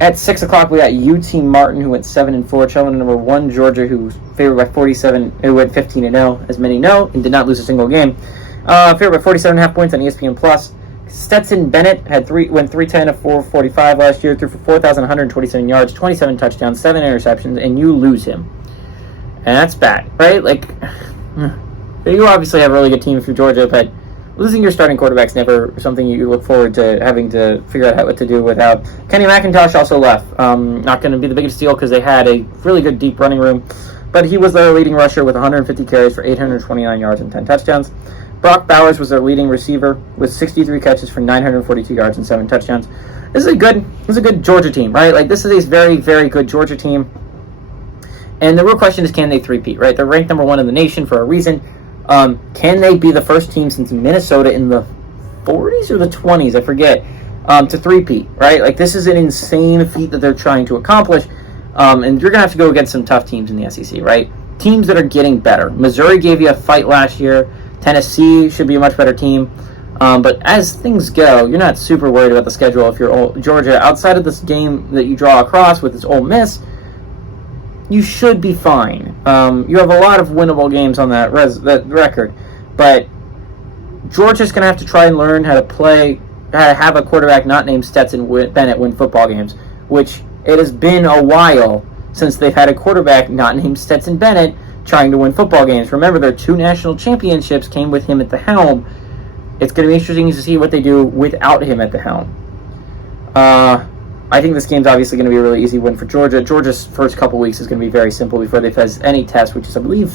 At 6 o'clock, we got UT Martin, who went 7-4, traveling to number 1 Georgia, who's favored by 47, who went 15-0, as many know, and did not lose a single game. Favored by 47.5 points on ESPN Plus. Stetson Bennett went 310 of 445 last year, threw for 4,127 yards, 27 touchdowns, 7 interceptions, and you lose him. And that's bad, right? Like, you obviously have a really good team if you're Georgia, but losing your starting quarterback's never something you look forward to having to figure out what to do without. Kenny McIntosh also left. Not going to be the biggest deal because they had a really good deep running room, but he was their leading rusher with 150 carries for 829 yards and 10 touchdowns. Brock Bowers was their leading receiver with 63 catches for 942 yards and 7 touchdowns. This is a good Georgia team, right? Like, this is a very, very good Georgia team. And the real question is, can they three-peat, right? They're ranked number 1 in the nation for a reason. Can they be the first team since Minnesota in the 40s or the 20s, I forget, to three-peat, right? Like, this is an insane feat that they're trying to accomplish. And you're going to have to go against some tough teams in the SEC, right? Teams that are getting better. Missouri gave you a fight last year. Tennessee should be a much better team. But as things go, you're not super worried about the schedule if you're Georgia. Outside of this game that you draw across with this Ole Miss, you should be fine. You have a lot of winnable games on that record. But Georgia's going to have to try and learn how to have a quarterback not named Stetson Bennett win football games, which it has been a while since they've had a quarterback not named Stetson Bennett trying to win football games. Remember, their 2 national championships came with him at the helm. It's going to be interesting to see what they do without him at the helm. I think this game's obviously going to be a really easy win for Georgia. Georgia's first couple weeks is going to be very simple before they face any test, which is, I believe,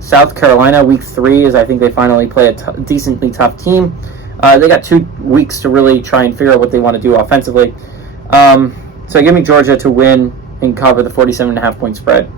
South Carolina. Week 3 is, I think, they finally play a decently tough team. They got 2 weeks to really try and figure out what they want to do offensively. So give me Georgia to win and cover the 47.5 point spread.